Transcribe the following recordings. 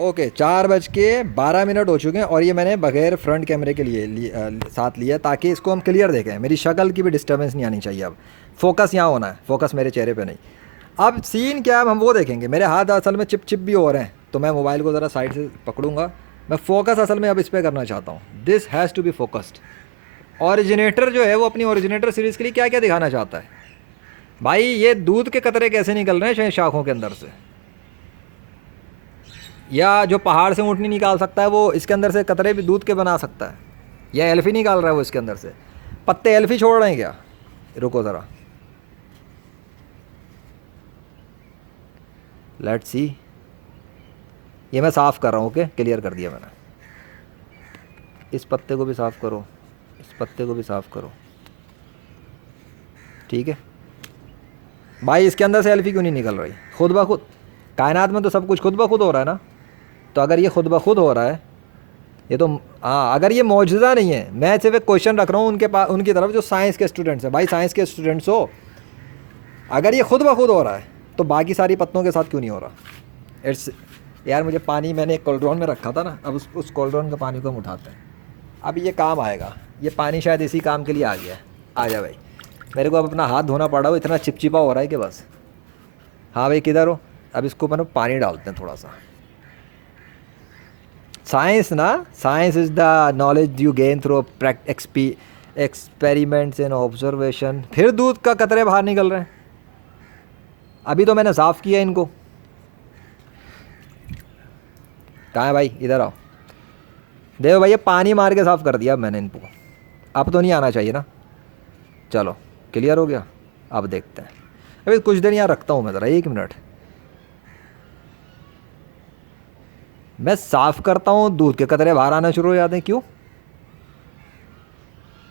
Okay, 4:12 हो चुके हैं और ये मैंने बगैर फ्रंट कैमरे के साथ लिया ताकि इसको हम क्लियर देखें, मेरी शक्ल की भी डिस्टर्बेंस नहीं आनी चाहिए। अब फोकस यहाँ होना है, फोकस मेरे चेहरे पे नहीं। अब सीन क्या है, अब हम वो देखेंगे। मेरे हाथ असल में चिप चिप भी हो रहे हैं, तो मैं मोबाइल को ज़रा साइड से पकड़ूंगा। मैं फोकस असल में अब इस पर करना चाहता हूँ। This has to be focused. Originator जो है वो अपनी ओरिजिनेटर सीरीज़ के लिए क्या क्या दिखाना चाहता है। भाई ये दूध के कतरे कैसे निकल रहे हैं शाखों के अंदर से, या जो पहाड़ से ऊँट नहीं निकाल सकता है वो इसके अंदर से कतरे भी दूध के बना सकता है, या एल्फी निकाल रहा है वो इसके अंदर से। पत्ते एल्फी छोड़ रहे हैं क्या? रुको ज़रा, लेट्स सी। ये मैं साफ़ कर रहा हूँ। ओके, क्लियर कर दिया मैंने। इस पत्ते को भी साफ़ करो, इस पत्ते को भी साफ़ करो। ठीक है भाई, इसके अंदर से एल्फी क्यों नहीं निकल रही खुद ब खुद? कायनात में तो सब कुछ खुद ब खुद हो रहा है ना। तो अगर ये खुद ब खुद हो रहा है, ये तो हाँ, अगर ये मौजूदा नहीं है, मैं सिर्फ एक क्वेश्चन रख रहा हूँ उनके पास, उनकी तरफ जो साइंस के स्टूडेंट्स हैं। भाई साइंस के स्टूडेंट्स हो, अगर ये खुद ब खुद हो रहा है तो बाकी सारी पत्तों के साथ क्यों नहीं हो रहा? इट्स यार, मुझे पानी मैंने एक कोल्ड्रॉन में रखा था ना, अब उस कोल्ड्रॉन का पानी को हम उठाते हैं। अब ये काम आएगा, ये पानी शायद इसी काम के लिए आ गया है। आ जा भाई, मेरे को अब अपना हाथ धोना पड़ा, वो इतना चिपचिपा हो रहा है कि बस। हाँ भाई किधर हो? अब इसको मैंने पानी डालते हैं थोड़ा सा। साइंस ना, science is the knowledge you gain through experiments and observation. फिर दूध का कतरे बाहर निकल रहे हैं। अभी तो मैंने साफ़ किया इनको। कहाँ है भाई? इधर आओ। देखो भाई, ये पानी मार के साफ़ कर दिया मैंने इनको। अब तो नहीं आना चाहिए ना। चलो क्लियर हो गया। अब देखते हैं। अभी कुछ देर यहाँ रखता हूँ मैं ज़रा, 1 मिनट। मैं साफ़ करता हूँ, दूध के कतरे बाहर आना शुरू हो जाते हैं। क्यों?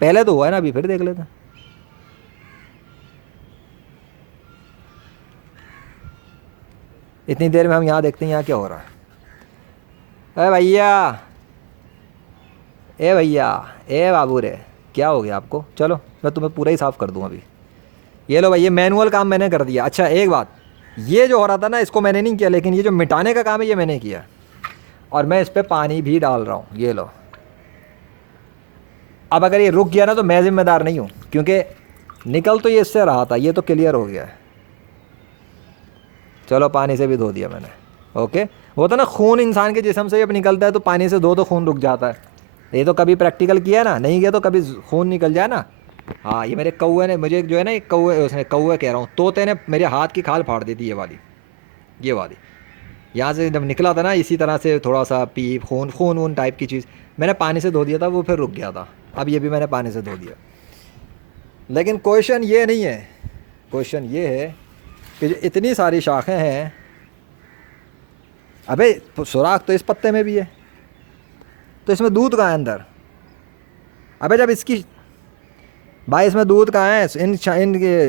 पहले तो हुआ है ना, अभी फिर देख लेते हैं। इतनी देर में हम यहाँ देखते हैं यहाँ क्या हो रहा है। अरे भैया, ए भैया, ए बाबू रे, क्या हो गया आपको? चलो मैं तुम्हें पूरा ही साफ़ कर दूँ अभी। ये लो भाई, ये मैनुअल काम मैंने कर दिया। अच्छा एक बात, ये जो हो रहा था ना, इसको मैंने नहीं किया, लेकिन ये जो मिटाने का काम है ये मैंने किया। और मैं इस पर पानी भी डाल रहा हूँ। ये लो। अब अगर ये रुक गया ना तो मैं ज़िम्मेदार नहीं हूँ, क्योंकि निकल तो ये इससे रहा था। ये तो क्लियर हो गया है। चलो पानी से भी धो दिया मैंने। ओके, वो तो ना खून इंसान के जिस्म से जब निकलता है तो पानी से धो तो खून रुक जाता है। ये तो कभी प्रैक्टिकल किया ना, नहीं किया तो कभी खून निकल जाए ना। हाँ, ये मेरे कौए ने मुझे जो है ना, ये कौए कह रहा हूँ, तोते ने मेरे हाथ की खाल फाड़ दी थी। ये वाली यहाँ से जब निकला था ना, इसी तरह से थोड़ा सा पीप खून खून वून टाइप की चीज़ मैंने पानी से धो दिया था, वो फिर रुक गया था। अब ये भी मैंने पानी से धो दिया। लेकिन क्वेश्चन ये नहीं है, क्वेश्चन ये है कि जो इतनी सारी शाखें हैं, अबे सुराख तो इस पत्ते में भी है, तो इसमें दूध कहाँ है अंदर? अबे जब इसकी भाई, इसमें दूध कहाँ है?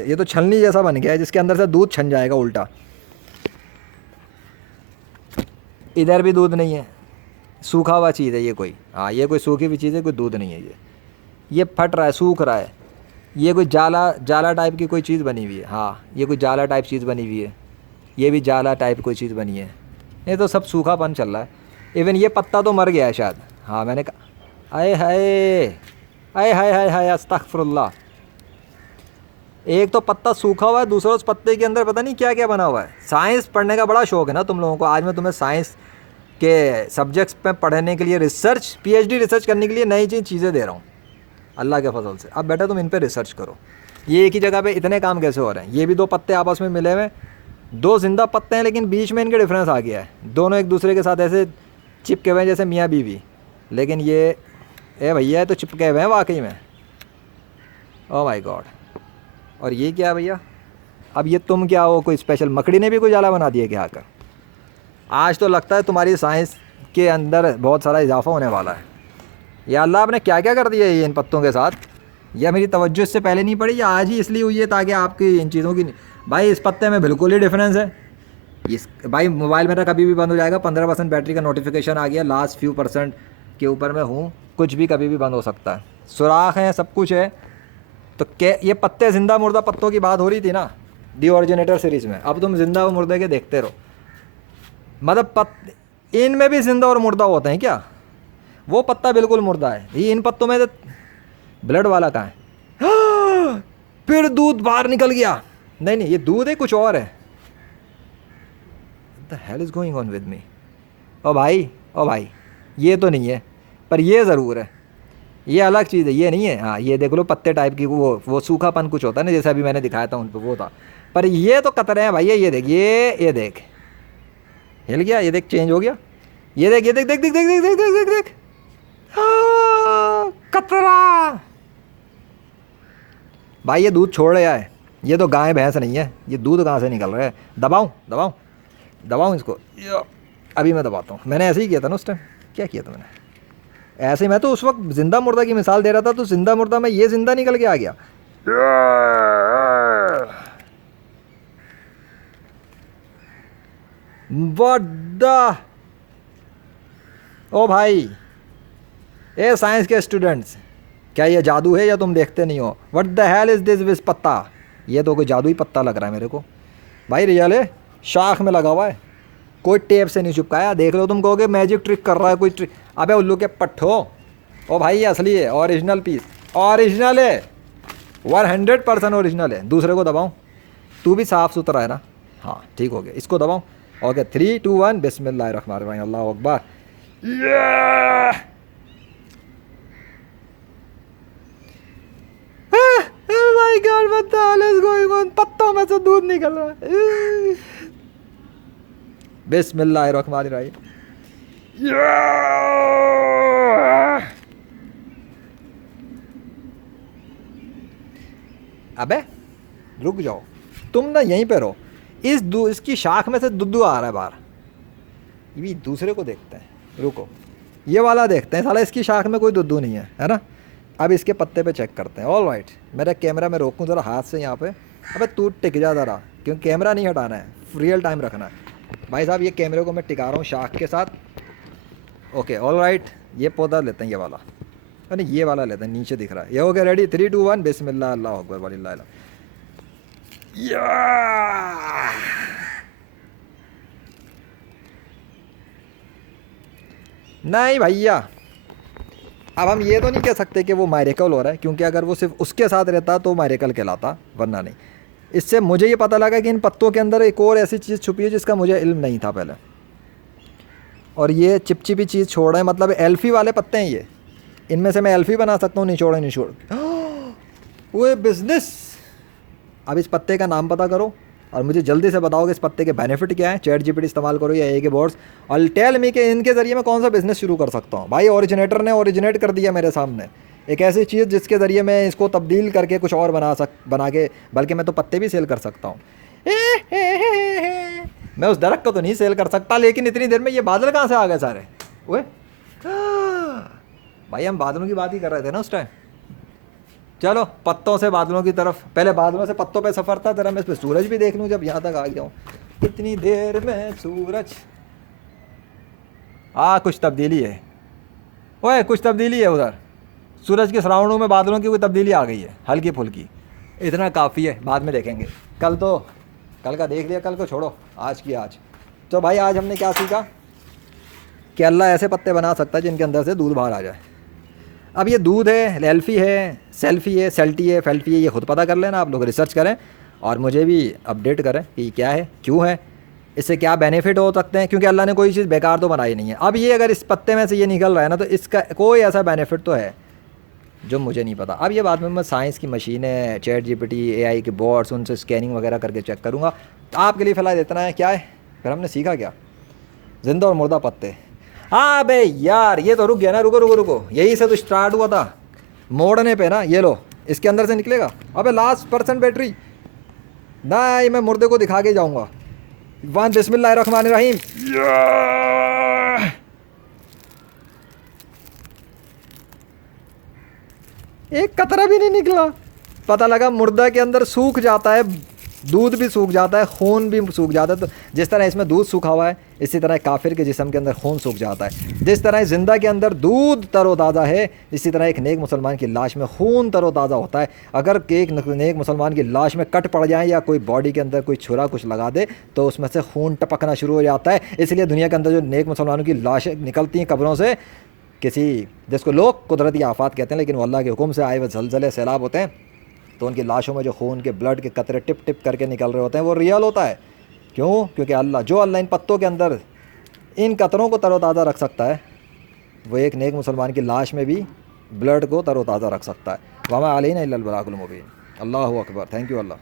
ये तो छलनी जैसा बन गया है जिसके अंदर से दूध छन जाएगा उल्टा। इधर भी दूध नहीं है, सूखा हुआ चीज़ है ये कोई। हाँ, ये कोई सूखी हुई चीज़ है, कोई दूध नहीं है ये फट रहा है, सूख रहा है। ये कोई जाला जाला टाइप की कोई चीज़ बनी हुई है। हाँ, ये कोई जाला टाइप चीज़ बनी हुई है। ये भी जाला टाइप कोई चीज़ बनी है। ये तो सब सूखापन चल रहा है। इवन ये पत्ता तो मर गया है शायद। हाँ मैंने कहा, आए हाय, आए हाय हाय हाय, अस्तगफिरुल्लाह। एक तो पत्ता सूखा हुआ है, दूसरा उस पत्ते के अंदर पता नहीं क्या क्या बना हुआ है। साइंस पढ़ने का बड़ा शौक है ना तुम लोगों को। आज मैं तुम्हें साइंस के सब्जेक्ट्स पे पढ़ने के लिए रिसर्च, पीएचडी रिसर्च करने के लिए नई चीज़ें दे रहा हूँ अल्लाह के फजल से। अब बेटा तुम इन पे रिसर्च करो। ये एक ही जगह पे इतने काम कैसे हो रहे हैं? ये भी 2 पत्ते आपस में मिले हुए, 2 जिंदा पत्ते हैं, लेकिन बीच में इनके डिफरेंस आ गया है। दोनों एक दूसरे के साथ ऐसे चिपके हुए हैं जैसे मियाँ बीवी, लेकिन ये ए भैया तो चिपके हुए हैं वाकई में। Oh my God. और ये क्या है भैया? अब ये तुम क्या हो, कोई स्पेशल मकड़ी ने भी कोई जाला बना दिया क्या आकर? आज तो लगता है तुम्हारी साइंस के अंदर बहुत सारा इजाफा होने वाला है। या अल्लाह, आपने क्या क्या कर दिया है ये इन पत्तों के साथ? या मेरी तवज्जो इससे पहले नहीं पड़ी, या आज ही इसलिए हुई है ताकि आपकी इन चीज़ों की। भाई इस पत्ते में बिल्कुल ही डिफरेंस है। इस भाई मोबाइल मेरा कभी भी बंद हो जाएगा। 15% बैटरी का नोटिफिकेशन आ गया, लास्ट फ्यू % के ऊपर मैं हूँ, कुछ भी कभी भी बंद हो सकता है। सुराख है, सब कुछ है। तो क्या ये पत्ते ज़िंदा मुर्दा पत्तों की बात हो रही थी ना दी ओरिजिनेटर सीरीज़ में? अब तुम ज़िंदा व मुर्दे के देखते रहो। मतलब इनमें भी जिंदा और मुर्दा होते हैं क्या? वो पत्ता बिल्कुल मुर्दा है, ये इन पत्तों में तो ब्लड वाला कहाँ है? फिर दूध बाहर निकल गया। नहीं नहीं, ये दूध है कुछ और है। The hell is going on with me? ओ भाई, ओ भाई, ये तो नहीं है, पर ये ज़रूर है, ये अलग चीज़ है, ये नहीं है। हाँ ये देख लो पत्ते टाइप की, वो सूखापन कुछ होता है ना, जैसे अभी मैंने दिखाया था उन पर वो था, पर ये तो कतरे हैं भाई। ये देख, ये देख हिल गया, ये देख चेंज हो गया, ये देख, ये देख देख देख देख देख देख देख देख देख, कतरा भाई। ये दूध छोड़ रहा है, ये तो गाय भैंस नहीं है, ये दूध कहाँ से निकल रहा है? दबाऊं दबाऊं दबाऊं इसको? अभी मैं दबाता हूँ। मैंने ऐसे ही किया था ना उस टाइम, क्या किया था मैंने? ऐसे ही मैं तो उस वक्त जिंदा मुर्दा की मिसाल दे रहा था, तो जिंदा मुर्दा में ये जिंदा निकल के आ गया। व्हाट ओ भाई, ए साइंस के स्टूडेंट्स, क्या ये जादू है या तुम देखते नहीं हो? What the hell is this विस पत्ता? ये तो कोई जादू ही पत्ता लग रहा है मेरे को भाई। रियल है, शाख में लगा हुआ है, कोई टेप से नहीं चिपकाया। देख लो, तुम कहोगे मैजिक ट्रिक कर रहा है कोई ट्रिक। अबे उल्लू के पट्ठो, ओ भाई ये असली है, ओरिजिनल पीस, ओरिजिनल है, 100% ओरिजिनल है। दूसरे को दबाऊं? तू भी साफ़ सुथरा है ना? हाँ ठीक हो गया, इसको दबाऊं? ओके 3 2 1 बिस्मिल्लाहिर्रहमानिर्रहीम, अल्लाह अकबर। My god, what the hell is going on? पत्तों में से दूध निकल रहा है। बिस्मिल्लाहिर्रहमानिर्रहीम। अबे रुक जाओ, तुम ना यहीं पे रहो। इसकी शाख में से दूध आ रहा है बाहर। ये दूसरे को देखते हैं, रुको, ये वाला देखते हैं, साला इसकी शाख में कोई दूध नहीं है, है ना? अब इसके पत्ते पे चेक करते हैं। ऑल राइट, मेरा कैमरा मैं रोकूँ ज़रा हाथ से यहाँ पे। अबे तू टिक जा ज़रा, क्योंकि कैमरा नहीं हटाना है, रियल टाइम रखना है भाई साहब। ये कैमरे को मैं टिका रहा हूँ शाख के साथ। ओके ऑल राइट, ये पौधा लेते हैं, ये वाला, अरे ये वाला लेते हैं, नीचे दिख रहा है ये। ओके रेडी, 3 2 1 बिस्मिल्लाह, अल्लाह अकबर वलिल्लाह। नहीं भैया, अब हम ये तो नहीं कह सकते कि वो मायरेकल हो रहा है, क्योंकि अगर वो सिर्फ उसके साथ रहता तो मायरेकल कहलाता, वरना नहीं। इससे मुझे ये पता लगा कि इन पत्तों के अंदर एक और ऐसी चीज़ छुपी है जिसका मुझे इल्म नहीं था पहले। और ये चिपचिपी चीज़ छोड़ रहे हैं, मतलब एल्फी वाले पत्ते हैं ये। इनमें से मैं एल्फी बना सकता हूँ, निचोड़ निचोड़। वो बिजनेस। अब इस पत्ते का नाम पता करो और मुझे जल्दी से बताओ कि इस पत्ते के बेनिफिट क्या है। चैट जीपीटी इस्तेमाल करो या ए के बोर्ड्स, और टेल मी के इनके ज़रिए मैं कौन सा बिज़नेस शुरू कर सकता हूँ। भाई ओरिजिनेटर ने ओरिजिनेट कर दिया मेरे सामने एक ऐसी चीज़ जिसके ज़रिए मैं इसको तब्दील करके कुछ और बना के, बल्कि मैं तो पत्ते भी सेल कर सकता हूँ। मैं उस दरख्त को तो नहीं सेल कर सकता, लेकिन इतनी देर में ये बादल कहाँ से आ गए सारे? ओए भाई, हम बादलों की बात ही कर रहे थे ना उस टाइम। चलो पत्तों से बादलों की तरफ, पहले बादलों से पत्तों पे सफ़र था, जरा मैं इस पर सूरज भी देख लूँ जब यहाँ तक आ गया हूँ। कितनी देर में सूरज, कुछ तब्दीली है। ओए कुछ तब्दीली है उधर, सूरज के सराउंडों में बादलों की कोई तब्दीली आ गई है, हल्की फुल्की। इतना काफ़ी है, बाद में देखेंगे। कल का देख लिया, कल को छोड़ो, आज की आज। तो भाई आज हमने क्या सीखा कि अल्लाह ऐसे पत्ते बना सकता है जिनके अंदर से दूध बाहर आ जाए। अब ये दूध है, एल्फी है, सेल्फी है, सेल्टी है, फेल्फी है, ये खुद पता कर लेना आप लोग, रिसर्च करें और मुझे भी अपडेट करें कि क्या है, क्यों है, इससे क्या बेनिफिट हो सकते हैं, क्योंकि अल्लाह ने कोई चीज़ बेकार तो बनाई नहीं है। अब ये अगर इस पत्ते में से ये निकल रहा है ना, तो इसका कोई ऐसा बेनिफिट तो है जो मुझे नहीं पता। अब ये बाद में मैं साइंस की मशीनें, चैट जीपीटी, एआई के बोर्ड्स, उनसे स्कैनिंग वगैरह करके चेक करूँगा। तो आपके लिए फ़िलहाल इतना है। क्या है फिर हमने सीखा क्या? जिंदा और मुर्दा पत्ते। हाँ बे यार, ये तो रुक गया ना, रुको रुको रुको, यही से तो स्टार्ट हुआ था मोड़ने पे ना। ये लो, इसके अंदर से निकलेगा। अबे लास्ट % बैटरी ना, ये मैं मुर्दे को दिखा के जाऊँगा। 1 बिस्मिल्लाहिर्रहमानिर्रहीम। एक कतरा भी नहीं निकला। पता लगा मुर्दा के अंदर सूख जाता है, दूध भी सूख जाता है, खून भी सूख जाता है। तो जिस तरह इसमें दूध सूखा हुआ है, इसी तरह काफिर के जिस्म के अंदर खून सूख जाता है। जिस तरह ज़िंदा के अंदर दूध तरोताज़ा है, इसी तरह एक नेक मुसलमान की लाश में खून तरोताज़ा होता है। अगर एक नेक मुसलमान की लाश में कट पड़ जाए या कोई बॉडी के अंदर कोई छुरा कुछ लगा दे तो उसमें से खून टपकना शुरू हो जाता है। इसलिए दुनिया के अंदर जो नेक मुसलमानों की लाशें निकलती हैं कब्रों से, किसी जिसको लोग कुदरती आफात कहते हैं, लेकिन वो अल्लाह के हुक्म से आए हुए ज़लज़ले सैलाब होते हैं, तो उनकी लाशों में जो खून के ब्लड के कतरे टिप टिप करके निकल रहे होते हैं वो रियल होता है। क्यों? क्योंकि अल्लाह इन पत्तों के अंदर इन कतरों को तरोताज़ा रख सकता है, वो एक नेक मुसलमान की लाश में भी ब्लड को तरोताज़ा रख सकता है। वमा अलैना इल्लल बलागुल मुबीन। अल्लाहु अकबर। Thank you Allah.